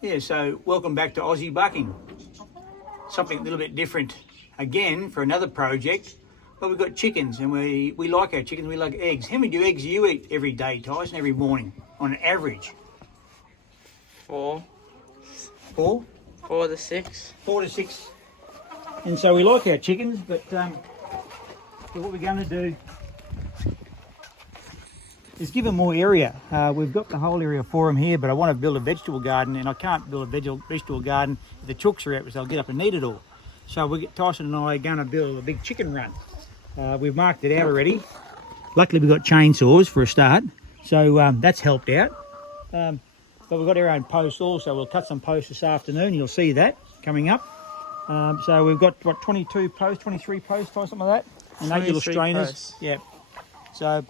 Yeah, so welcome back to Aussie Bucking. Something a little bit different again for another project. But we've got chickens and we like our chickens, we like eggs. How many eggs do you eat every day, Tyson, every morning, on an average? 4. 4? 4 to 6. 4 to 6. And so we like our chickens, but so what we're going to do is give them more area. We've got the whole area for them here, but I want to build a vegetable garden, and I can't build a vegetable garden if the chooks are out, because they'll get up and eat it all. So Tyson and I are going to build a big chicken run. We've marked it out already. Luckily we've got chainsaws for a start, so that's helped out. But we've got our own posts also. We'll cut some posts this afternoon. You'll see that coming up. So we've got, what, 22 posts, 23 posts, or something like that? And 8 little strainers. Posts. Yeah. So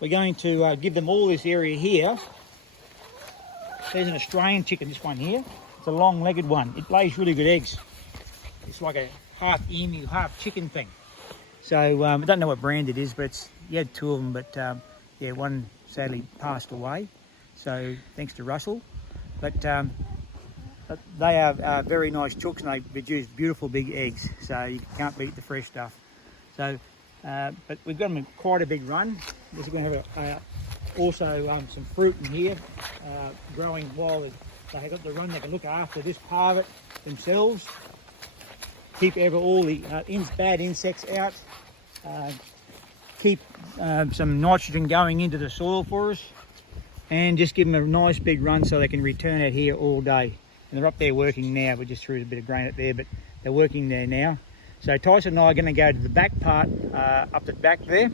we're going to give them all this area here. There's an Australian chicken, this one here. It's a long-legged one. It lays really good eggs. It's like a half emu, half chicken thing. So I don't know what brand it is, but you had 2 of them, but yeah, one sadly passed away. So thanks to Russell. But they are very nice chooks, and they produce beautiful big eggs. So you can't beat the fresh stuff. So, but we've got them in quite a big run. We're going to have also some fruit in here growing while they have got the run. They can look after this part of it themselves. Keep all the bad insects out. Keep some nitrogen going into the soil for us, and just give them a nice big run so they can return out here all day. And they're up there working now. We just threw a bit of grain up there, but they're working there now. So Tyson and I are going to go to the back part, up the back there,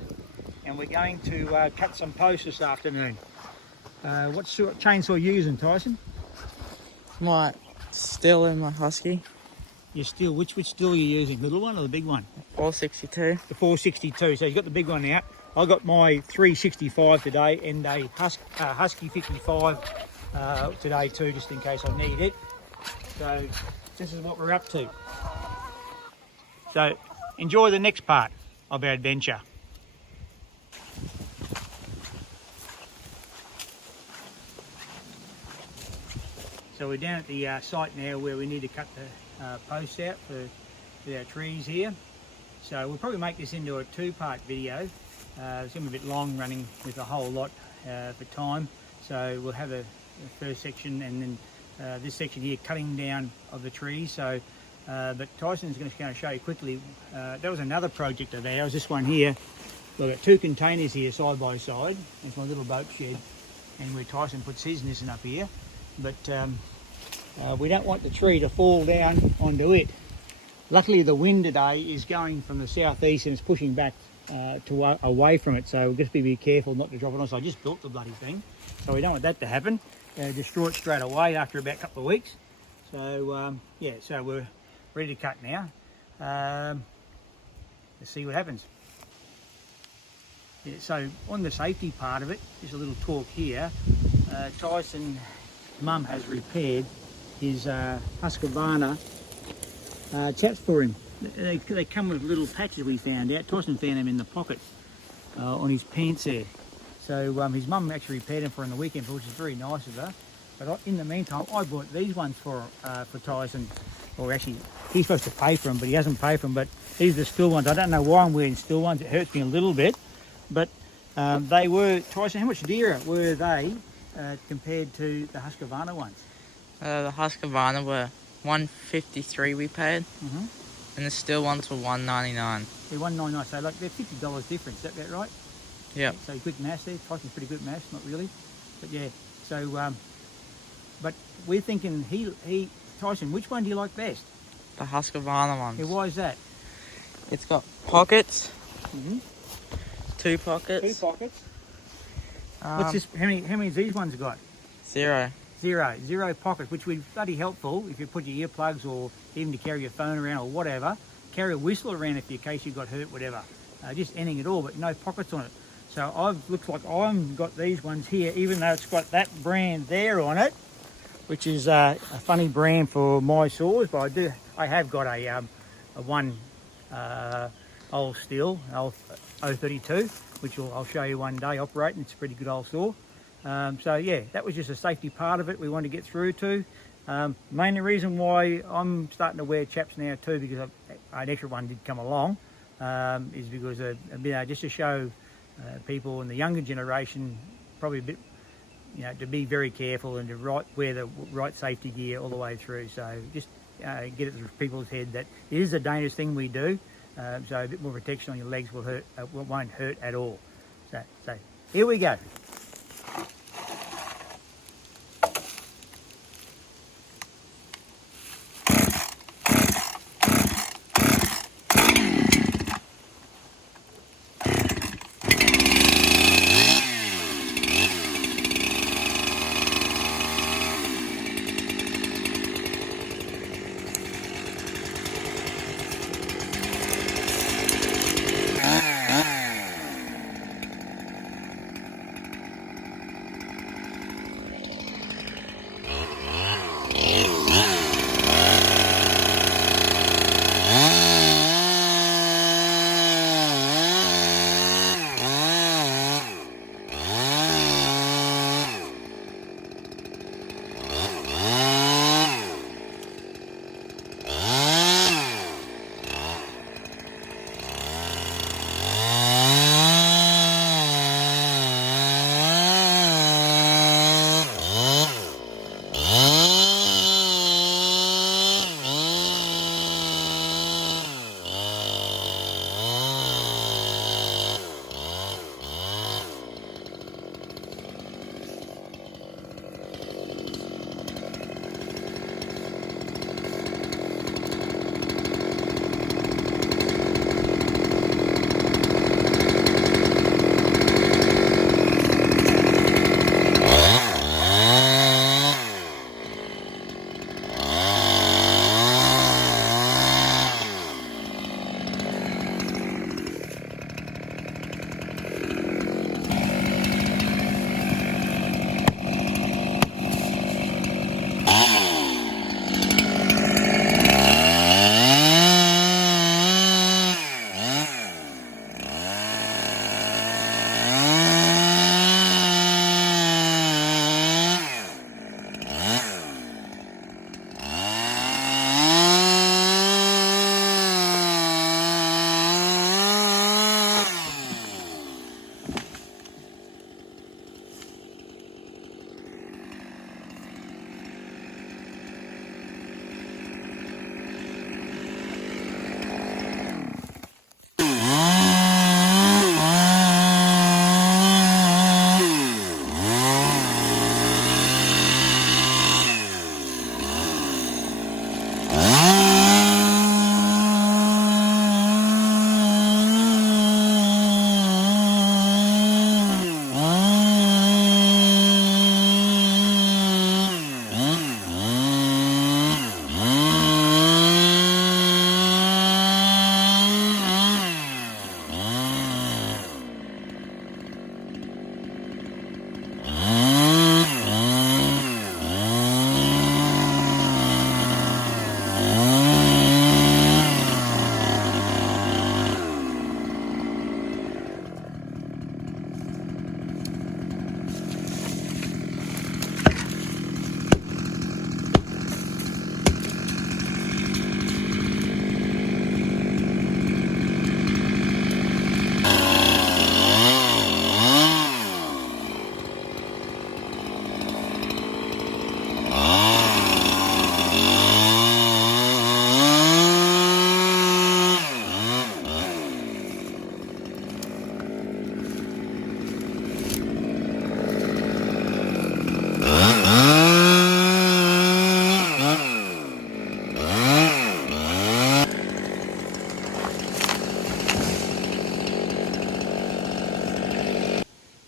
and we're going to cut some posts this afternoon. What chainsaw are you using, Tyson? My still in my husky. Your steel, which steel are you using? The little one or the big one? 462. The 462, so you've got the big one out. I got my 365 today and a Husky 55 today too, just in case I need it. So this is what we're up to. So enjoy the next part of our adventure. So we're down at the site now where we need to cut the posts out for our trees here. So we'll probably make this into a 2-part video. It's going to be a bit long running with a whole lot for time. So we'll have a first section, and then this section here cutting down of the trees. So, but Tyson's going to show you quickly. That was another project of ours. This one here. We've got 2 containers here side by side. It's my little boat shed, and where Tyson puts his nissen up here. But we don't want the tree to fall down onto it. Luckily the wind today is going from the southeast and it's pushing back away from it, so we'll just be careful not to drop it on. So I just built the bloody thing, so we don't want that to happen. Destroy it straight away after about a couple of weeks. So yeah, so we're ready to cut now. Let's see what happens. Yeah, so on the safety part of it, just a little talk here. Tyson's mum has repaired his Husqvarna chaps for him. They come with little patches, we found out. Tyson found them in the pocket on his pants there. So his mum actually repaired them for him on the weekend, which is very nice of her. But in the meantime, I bought these ones for Tyson. Or actually, he's supposed to pay for them, but he hasn't paid for them. But these are the steel ones. I don't know why I'm wearing steel ones. It hurts me a little bit. But they were, Tyson, how much dearer were they compared to the Husqvarna ones? The Husqvarna were $153 we paid, and the steel ones were $199. They're $199, so like they're $50 difference. Is that about right? Yeah. So quick maths there. Tyson's pretty good maths, not really, but yeah. So, but we're thinking Tyson, which one do you like best? The Husqvarna ones. Yeah, why is that? It's got pockets. 2 pockets. 2 pockets. What's this? How many of these ones got? 0. Zero pockets, which would be bloody helpful if you put your earplugs or even to carry your phone around or whatever. Carry a whistle around in case you got hurt, whatever. Just ending it all, but no pockets on it. So looks like I've got these ones here, even though it's got that brand there on it, which is a funny brand for my saws. But I have got a one old steel, old 032, which I'll show you one day operating. It's a pretty good old saw. So yeah, that was just a safety part of it we wanted to get through to. Mainly reason why I'm starting to wear chaps now too, because an extra one did come along, is because just to show people in the younger generation probably a bit, to be very careful and to wear the right safety gear all the way through. So just get it through people's head that it is a dangerous thing we do. So a bit more protection on your legs won't hurt at all. So here we go.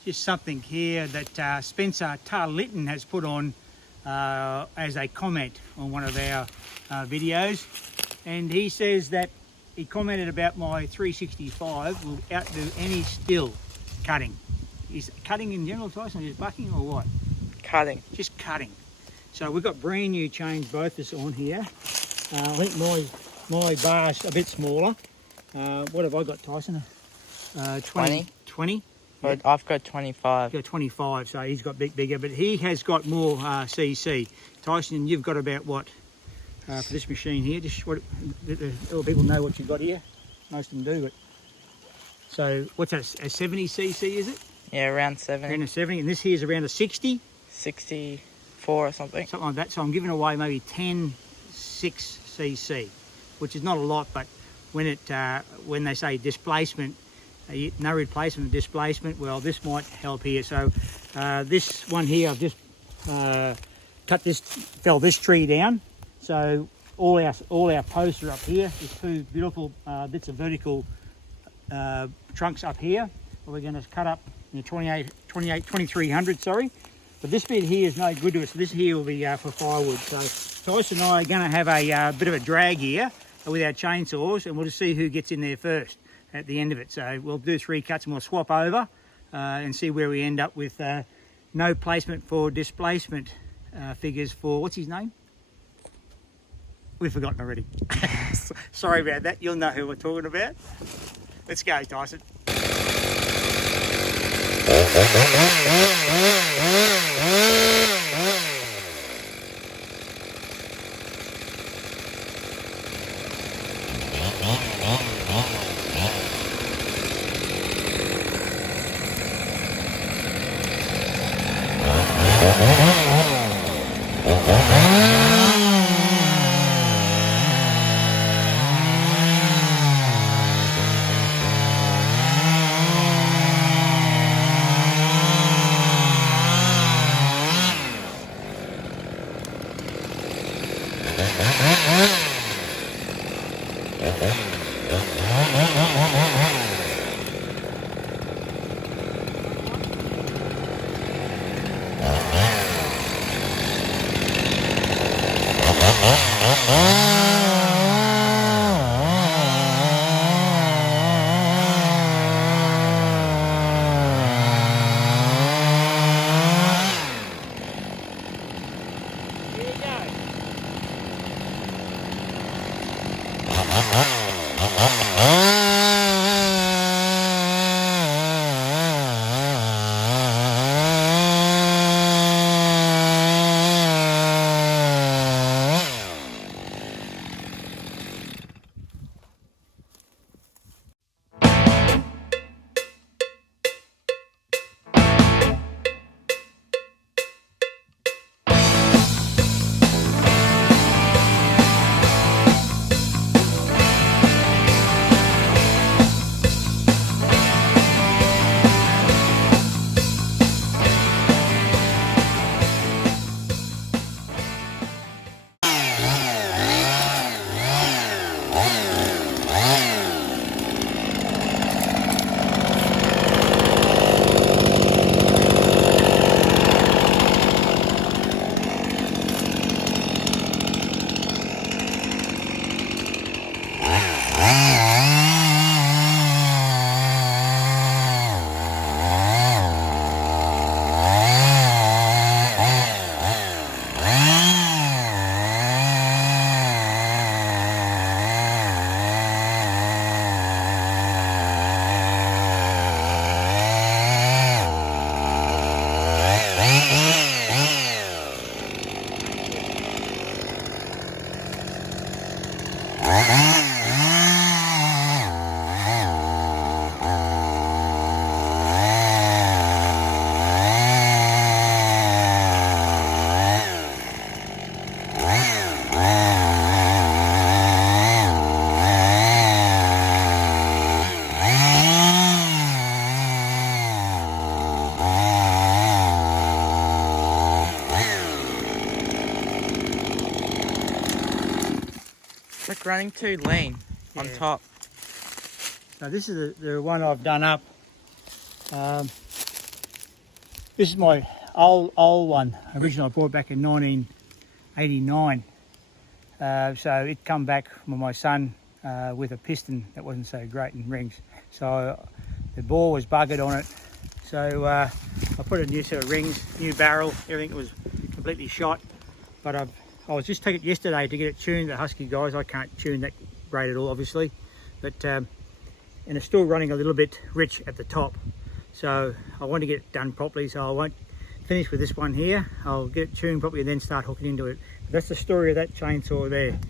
Just something here that Spencer Tarlitten has put on as a comment on one of our videos, and he says that he commented about my 365 will outdo any still cutting. Is cutting in general, Tyson, just bucking or what? Cutting. Just cutting. So we've got brand new chains both us on here. I think my bar's a bit smaller. What have I got, Tyson? 20. 20. But I've got 25. He's got 25, so he's got bigger, but he has got more CC. Tyson, you've got about what for this machine here? Just what all people know what you've got here. Most of them do, but so what's that? A 70 CC is it? Yeah, around 70. Around a 70, and this here is around a 60. 64 or something. Something like that. So I'm giving away maybe 10 6 cc, which is not a lot, but when they say displacement, no replacement of displacement, well, this might help here. So this one here, I've just fell this tree down. So all our posts are up here. There's two beautiful bits of vertical trunks up here. We're going to cut up 2300, sorry. But this bit here is no good to us. This here will be for firewood. So Tyson and I are going to have a bit of a drag here with our chainsaws, and we'll just see who gets in there first at the end of it. So we'll do 3 cuts and we'll swap over and see where we end up with no placement for displacement figures for, what's his name? We've forgotten already. Sorry about that. You'll know who we're talking about. Let's go, Tyson. It's running too lean on top. Now this is the one I've done up. This is my old one, original I bought back in 1989. So it come back from my son with a piston that wasn't so great in rings. So the bore was buggered on it. So I put a new set of rings, new barrel, everything was completely shot. But I was just taking it yesterday to get it tuned. The Husky guys, I can't tune that great at all, obviously. But and it's still running a little bit rich at the top. So I want to get it done properly, so I won't finish with this one here. I'll get it tuned properly and then start hooking into it. But that's the story of that chainsaw there.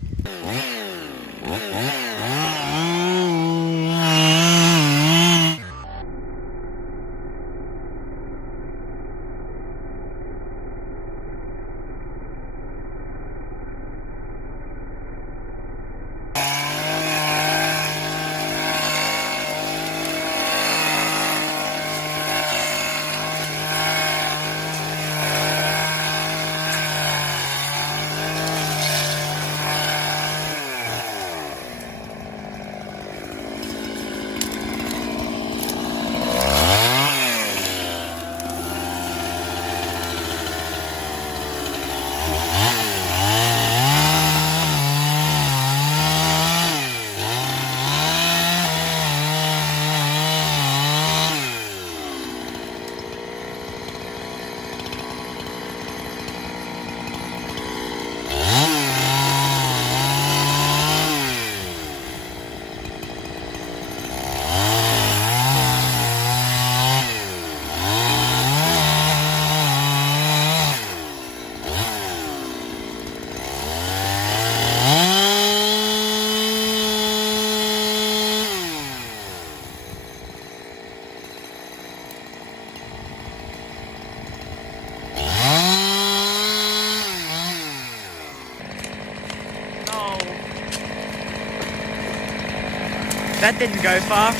That didn't go far. I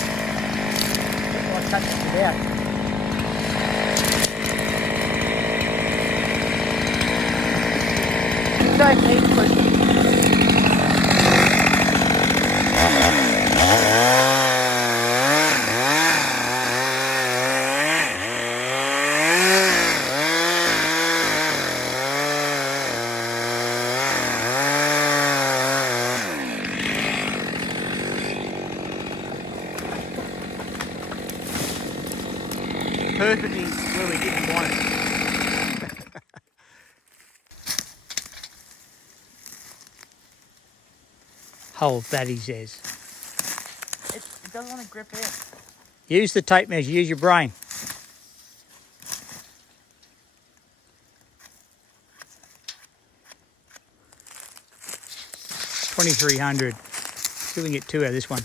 touched it out. Don't need pushing. Perfectly where we didn't want it. Hold that, he says. It doesn't want to grip in. Use the tape measure, use your brain. 2300. See if we can get 2 out of this one.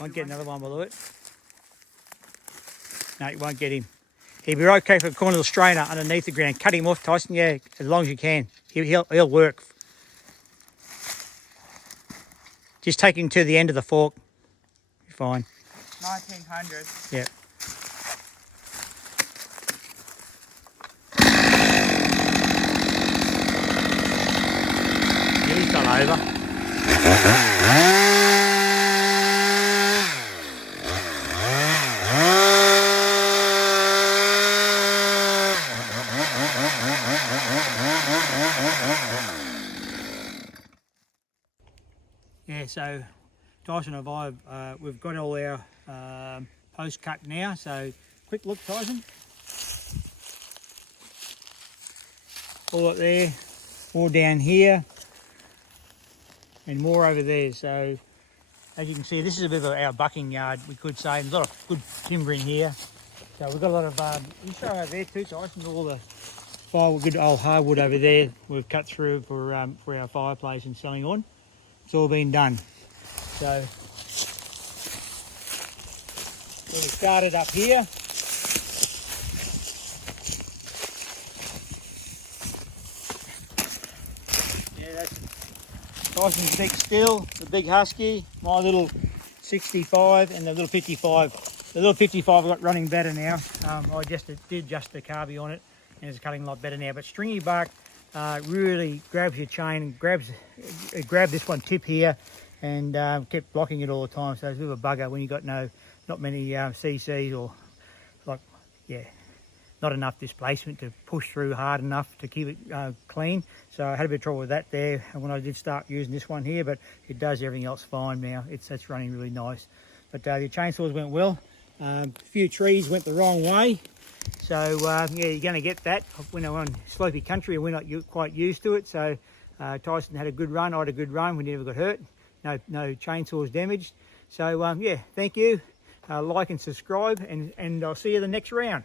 Won't get another one below it. No, you won't get him. He'll be okay for the corner of the strainer underneath the ground. Cut him off, Tyson, yeah, as long as you can. He'll work. Just take him to the end of the fork. You're fine. 1900. Yeah. He's gone over. Yeah, so Tyson and I, we've got all our post cut now. So quick look, Tyson. All up there, more down here, and more over there. So as you can see, this is a bit of our bucking yard, we could say. There's a lot of good timber in here. So we've got a lot of, you show over there too, Tyson, all the firewood, good old hardwood over there. We've cut through for our fireplace and selling on. It's all been done. So we started up here. Yeah, that's Tyson's big still, the big husky, my little 65 and the little 55. The little 55 I've got running better now. I did adjust the carby on it and it's cutting a lot better now. But stringy bark really grabs your chain, grabbed this one tip here and kept blocking it all the time. So it's a bit of a bugger when you've got not many CCs or like, yeah. not enough displacement to push through hard enough to keep it clean. So I had a bit of trouble with that there when I did start using this one here, but it does everything else fine now. It's running really nice. But the chainsaws went well. A few trees went the wrong way. So yeah, you're going to get that when we're on slopey country and we're not quite used to it. So Tyson had a good run, I had a good run, we never got hurt. No chainsaws damaged. So yeah, thank you. Like and subscribe, and I'll see you the next round.